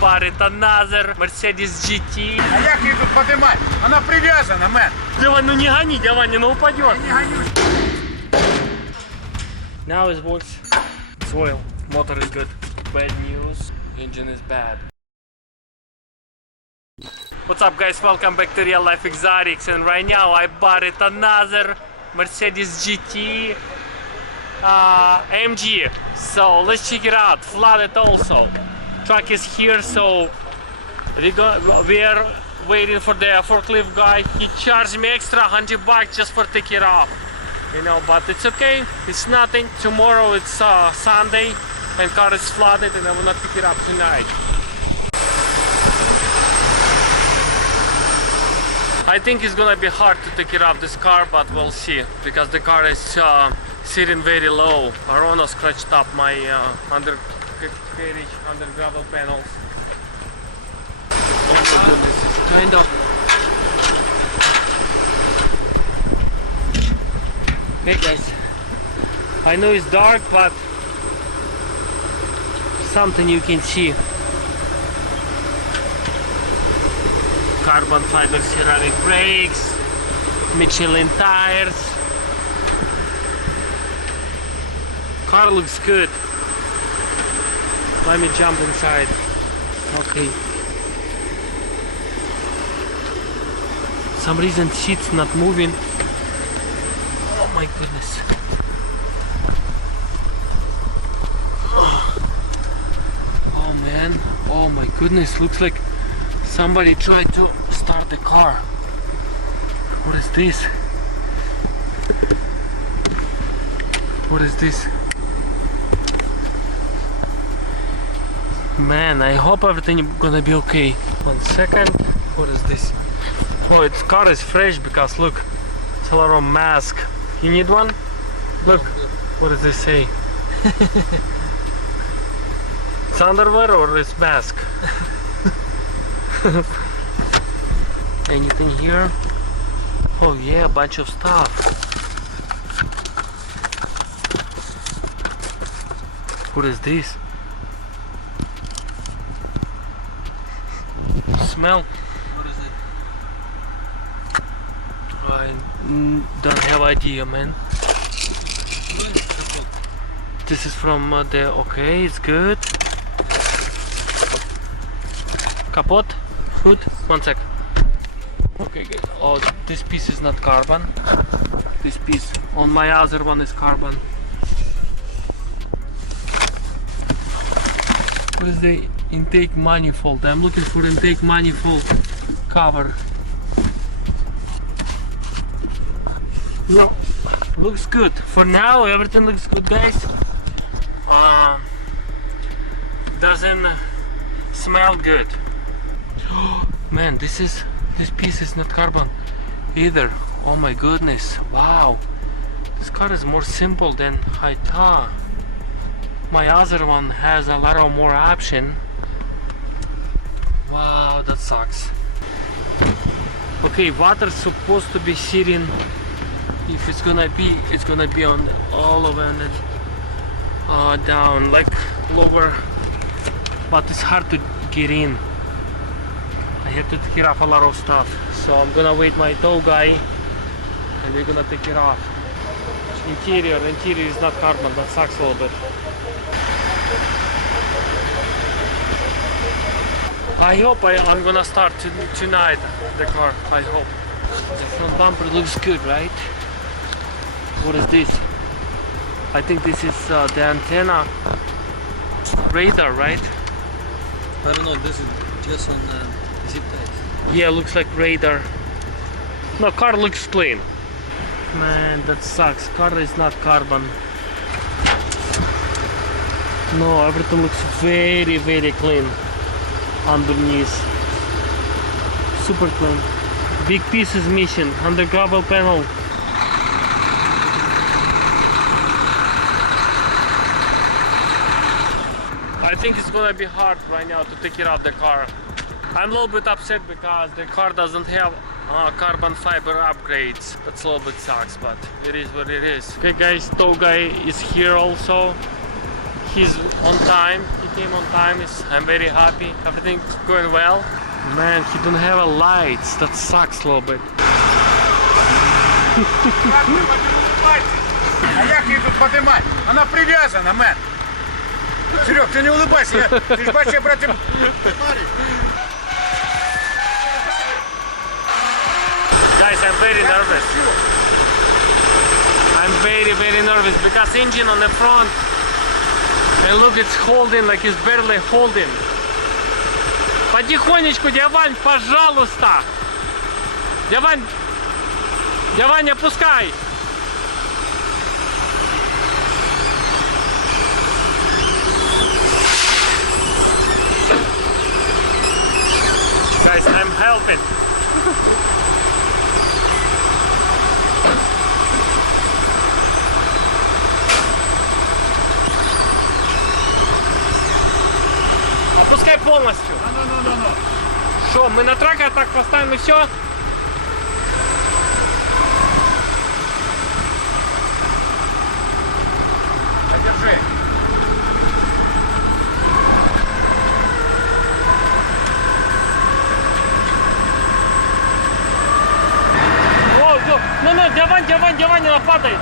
bought it another Mercedes GT. А як її тут подимати? Вона прив'язана, мен. Давай, ну не гони, давай, не упадет. Я не гонюсь. Now it works. It's oil. Motor is good. Bad news. Engine is bad. What's up, guys? Welcome back to Real Life Exotics, and right now I bought it another Mercedes GT AMG. So let's check it out. Flooded also. Truck is here, so we are waiting for the forklift guy. He charged me extra $100 just for take it off. You know, but it's okay. It's nothing. Tomorrow it's Sunday, and car is flooded, and I will not pick it up tonight. I think it's gonna be hard to take it off this car, but we'll see, because the car is sitting very low. Arona scratched up my undercarriage, under gravel panels. Oh my goodness, it's kind of... Hey guys, I know it's dark, but something you can see. Carbon fiber ceramic brakes, Michelin tires. Car looks good. Let me jump inside. Okay. Some reason seat's not moving. Oh my goodness. Oh man. Oh my goodness. Looks like somebody tried to start the car. What is this? What is this? Man, I hope everything gonna be okay. 1 second. What is this? Oh, its car is fresh because look, it's a lot of mask. You need one? Look, what does this say? It's underwear or it's mask? Anything here? Oh yeah, a bunch of stuff. What is this? Smell? What is it? I don't have idea, man. This is from the... Okay, it's good. Kapot? Good. 1 sec. Okay, good. Oh, this piece is not carbon. This piece on my other one is carbon. What is the intake manifold? I'm looking for intake manifold cover. No, looks good. For now, everything looks good, guys. Doesn't smell good. Man, this piece is not carbon either. Oh my goodness, wow, this car is more simple than I thought. My other one has a lot of more option. Wow, that sucks. Okay, water's supposed to be sitting. If it's gonna be on all of it down, like lower, but it's hard to get in. I have to take it off a lot of stuff, so I'm gonna wait my tow guy and we're gonna take it off. Interior is not carbon, that sucks a little bit. I hope I'm gonna start tonight the car. I hope. The front bumper looks good, right? What is this? I think this is the antenna radar, right? I don't know, this is just on zip ties. Yeah, looks like radar. No, car looks clean. Man, that sucks. Car is not carbon. No, everything looks very, very clean underneath. Super clean. Big piece is missing on the gravel panel. I think it's gonna be hard right now to take it out the car. I'm a little bit upset because the car doesn't have carbon fiber upgrades. That's a little bit sucks, but it is what it is. Okay guys, tow guy is here also. He's on time. He came on time. I'm very happy. Everything's going well. Man, he don't have a lights. That sucks a little bit. А як її тут подимати? Вона прив'язана, мен. Серег, ти не улыбайся, ти ж бачиш, я братим. Guys, I'm very nervous. I'm very nervous because engine on the front. And look, it's holding like it's barely holding. Потихонечку, Дявань, пожалуйста. Дявань, опускай. Guys, I'm helping. Опускай полностью. Ну. Что, мы на траках так поставим и все? Держи. Ну, Дявань, она падает.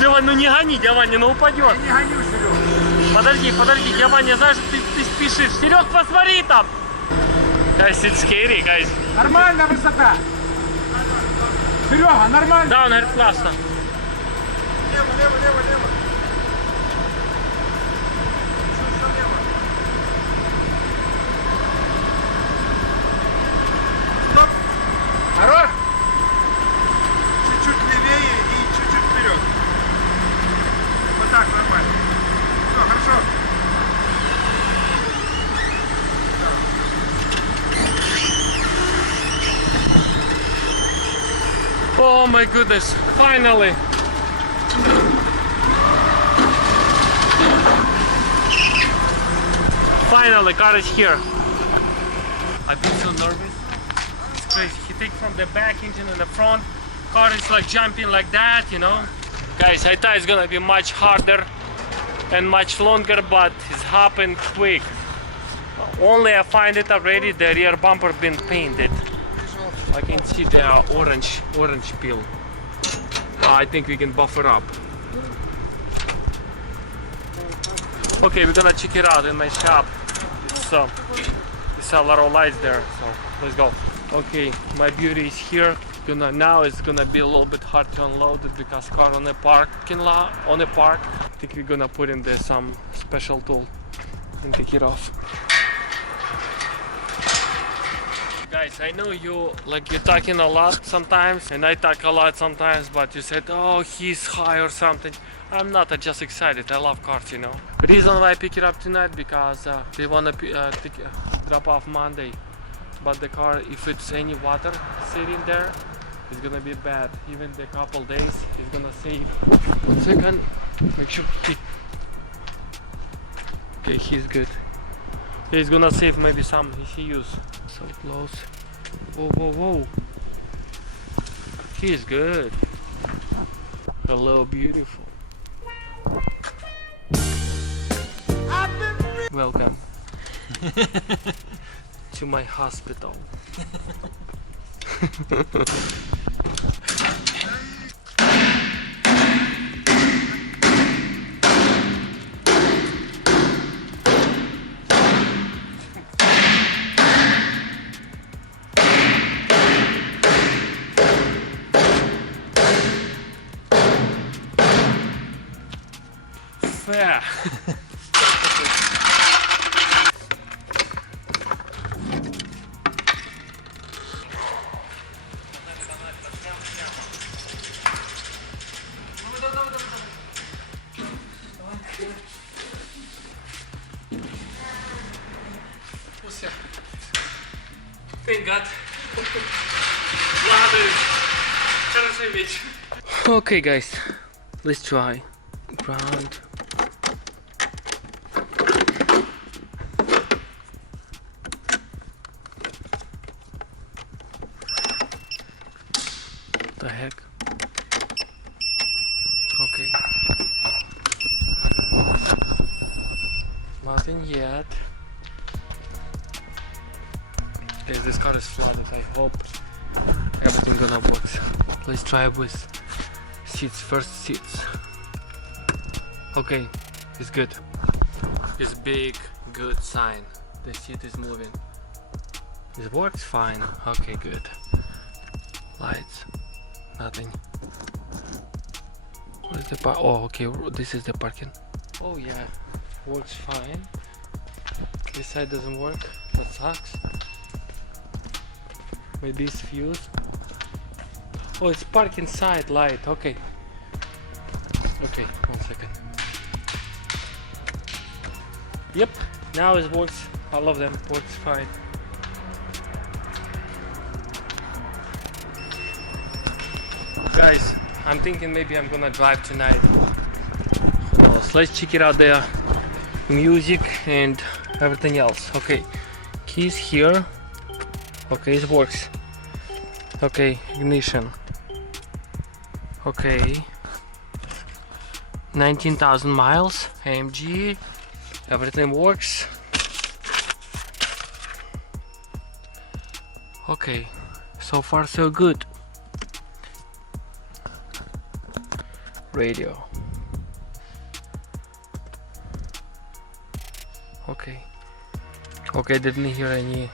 Дявань, ну не гони, Дявань, она упадет. Я не гоню, Серег. Подожди, Дявань, я знаю, что ты спешишь. Серег, посмотри там. Guys, it's scary, guys. Нормальная высота. Серега, нормально. Да, он говорит, классно. Лево. Стоп. Хорош. Чуть-чуть левее и чуть-чуть вперед. Вот так, нормально. Все, хорошо. Oh my goodness, finally. Finally, car is here. I've been so nervous. It's crazy. He takes from the back engine and the front. Car is like jumping like that, you know. Guys, I thought it's gonna be much harder and much longer, but it's happened quick. Only I find it already, the rear bumper been painted. I can see the orange peel. I think we can buffer up. Okay, we're gonna check it out in my shop. It's a lot of lights there, so let's go. Okay, my beauty is here. Now it's gonna be a little bit hard to unload it because car on the parking lot, on the park. I think we're gonna put in there some special tool and take it off. Guys, I know you're talking a lot sometimes, and I talk a lot sometimes, but you said, oh, he's high or something. I'm not, I'm just excited. I love cars, you know. The reason why I pick it up tonight because they wanna drop off Monday, but the car, if it's any water sitting there, it's gonna be bad. Even the couple days, it's gonna save. 1 second, make sure. Okay, he's good. He's gonna save maybe some ECUs. So close. Whoa. He's good. Hello, beautiful. Welcome to my hospital. Fair. Thank God. Okay, guys, let's try ground. The heck? Nothing yet. Okay, this car is flooded. I hope everything gonna work. Let's try with seats, first seats. Okay, it's good. It's big, good sign. The seat is moving. It works fine. Okay, good. Lights, nothing. What is the oh, okay, this is the parking. Oh yeah, works fine. This side doesn't work. That sucks. Maybe it's fused. Oh, it's parking side light. Okay. Okay, 1 second. Yep, now it works. All of them works fine. Guys, I'm thinking maybe I'm gonna drive tonight. So let's check it out there. Music and everything else. Okay, keys here. Okay, it works. Okay, ignition. Okay, 19,000 miles. AMG. Everything works. Okay, so far so good. Radio. Okay. Okay, didn't hear any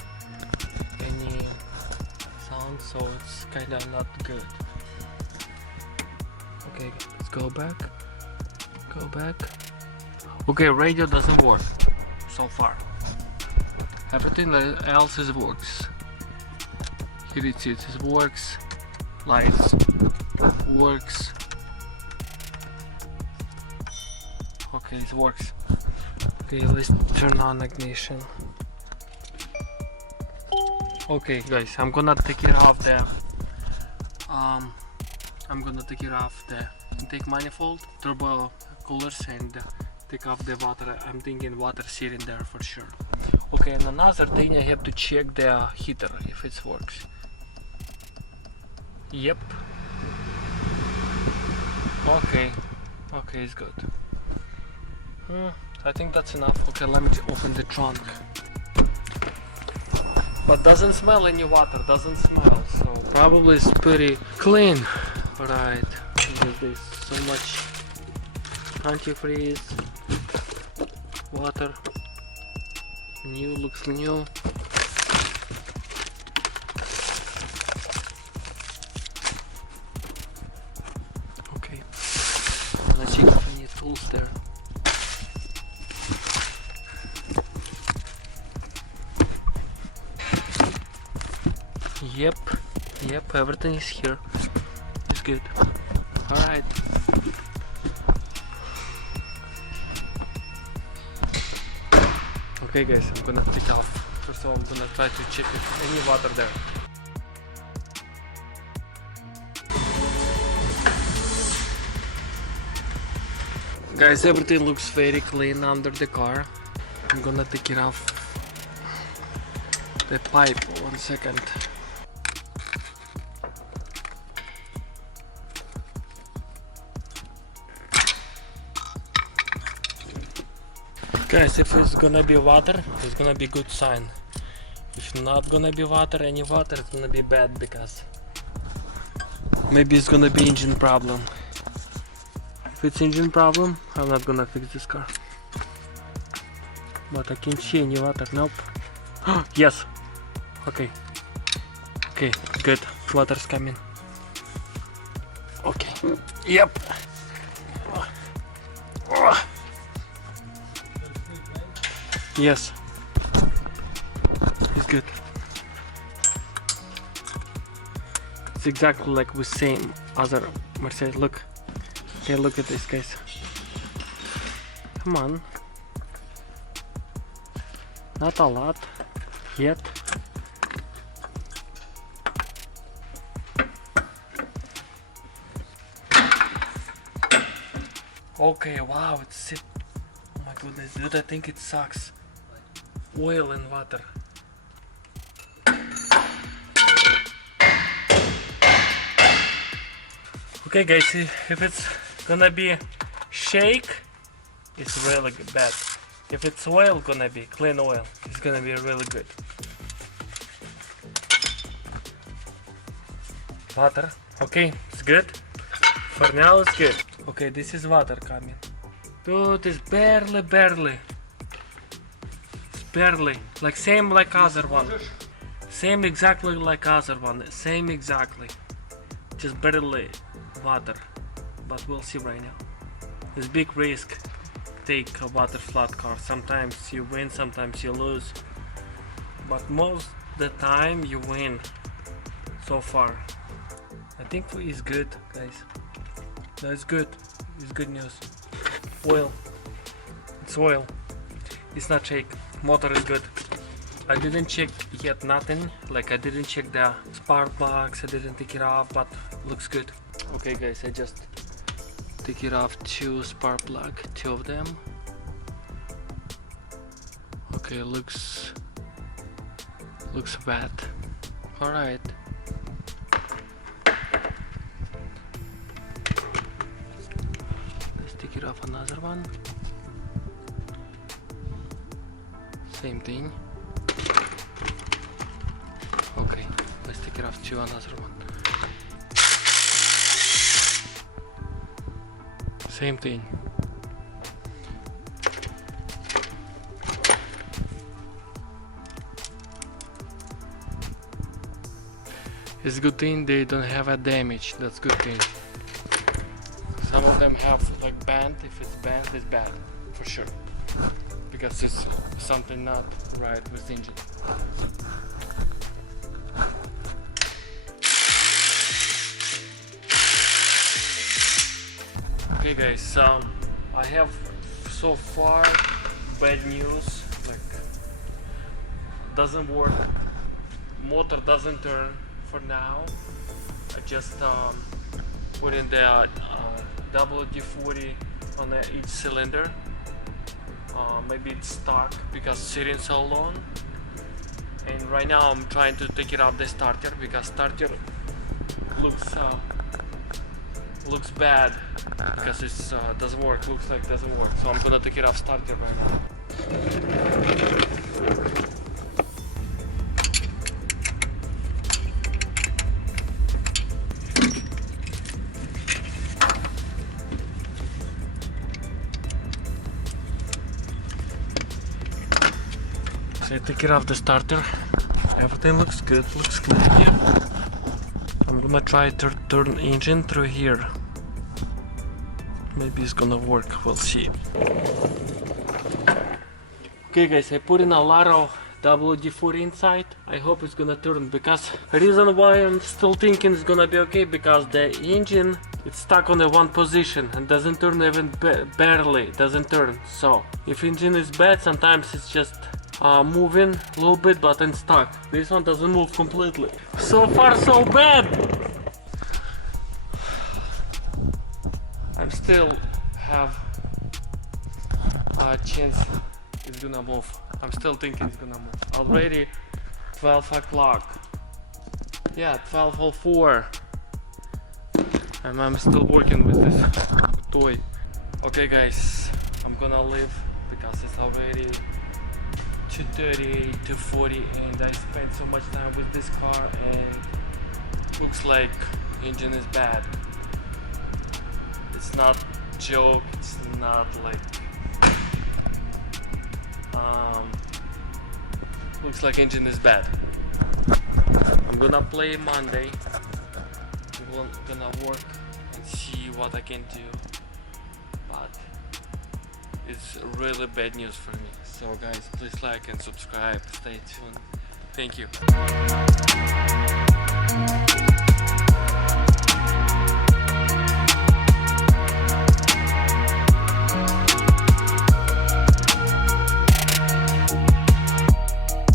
sound, so it's kinda not good. Okay, let's go back. Go back. Okay, radio doesn't work so far. Everything else works. Heated seats works. Lights works. Okay, it works. Okay, let's turn on ignition. Okay, guys, I'm gonna take it off the intake manifold, turbo coolers, and take off the water. I'm thinking water sitting there for sure. Okay, and another thing, I have to check the heater if it works. Yep. Okay. Okay, it's good. I think that's enough. Okay, let me open the trunk. But doesn't smell any water, doesn't smell, so probably it's pretty clean. Alright, there's so much antifreeze, water, new, looks new. Okay, let's see if any tools there. Yep, everything is here. It's good. Alright. Okay guys, I'm gonna take off. First of all, I'm gonna try to check if any water there. Guys, everything looks very clean under the car. I'm gonna take it off the pipe. 1 second. Guys, if it's gonna be water, it's gonna be good sign. If not gonna be water, any water, it's gonna be bad, because maybe it's gonna be engine problem. If it's engine problem, I'm not gonna fix this car. But I can't see any water. Nope. Yes. Okay. Okay, good. Water's coming. Okay. Yep. Yes. It's good. It's exactly like with same other Mercedes. Look. Okay, look at this, guys. Come on. Not a lot yet. Okay, wow, it's it. Oh my goodness, dude, I think it sucks. Oil and water. Okay guys, if it's gonna be shake, it's really bad. If it's oil, gonna be clean oil, it's gonna be really good. Water, okay, it's good. For now, it's good. Okay, this is water coming. Dude, it's barely. It's barely, like same like other one. Same exactly like other one, same exactly. Just barely water, but we'll see right now. It's big risk. Take a water flat car. Sometimes you win, sometimes you lose. But most the time you win. So far. I think it's good, guys. No, it's good. It's good news. Oil. It's oil. It's not shake. Motor is good. I didn't check yet nothing. Like I didn't check the spark plugs. I didn't take it off, but looks good. Okay, guys. I just take it off 2 spark plug, 2 of them. Okay, looks bad. All right. Let's take it off another one. Same thing. Okay, let's take it off to another one. Same thing. It's a good thing they don't have a damage. That's good thing. Some of them have like bent. If it's bent, it's bad for sure. Because it's something not right with the engine. Okay guys, so I have so far bad news, like doesn't work, motor doesn't turn for now. I just put in the WD-40 on each cylinder. Maybe it's stuck because sitting so long, and right now I'm trying to take it off the starter because starter looks bad because it doesn't work. Looks like it doesn't work, so I'm gonna take it off starter right now. So I take it off the starter. Everything looks good, looks clean here. I'm gonna try to turn engine through here. Maybe it's gonna work, we'll see. Okay guys, I put in a lot of WD-40 inside. I hope it's gonna turn, because the reason why I'm still thinking it's gonna be okay, because the engine it's stuck on the one position and doesn't turn even barely, doesn't turn. So if engine is bad, sometimes it's just moving a little bit but then stuck. This one doesn't move completely. So far so bad. I still have a chance it's gonna move. I'm still thinking it's gonna move. Already 12 o'clock. Yeah, 12:04. And I'm still working with this toy. Okay guys, I'm gonna leave because it's already 2:30, 2:40, and I spent so much time with this car and looks like engine is bad. It's not joke, it's not like looks like engine is bad. I'm gonna play Monday. I'm gonna work and see what I can do, but it's really bad news for me. So guys, please like and subscribe, stay tuned. Thank you.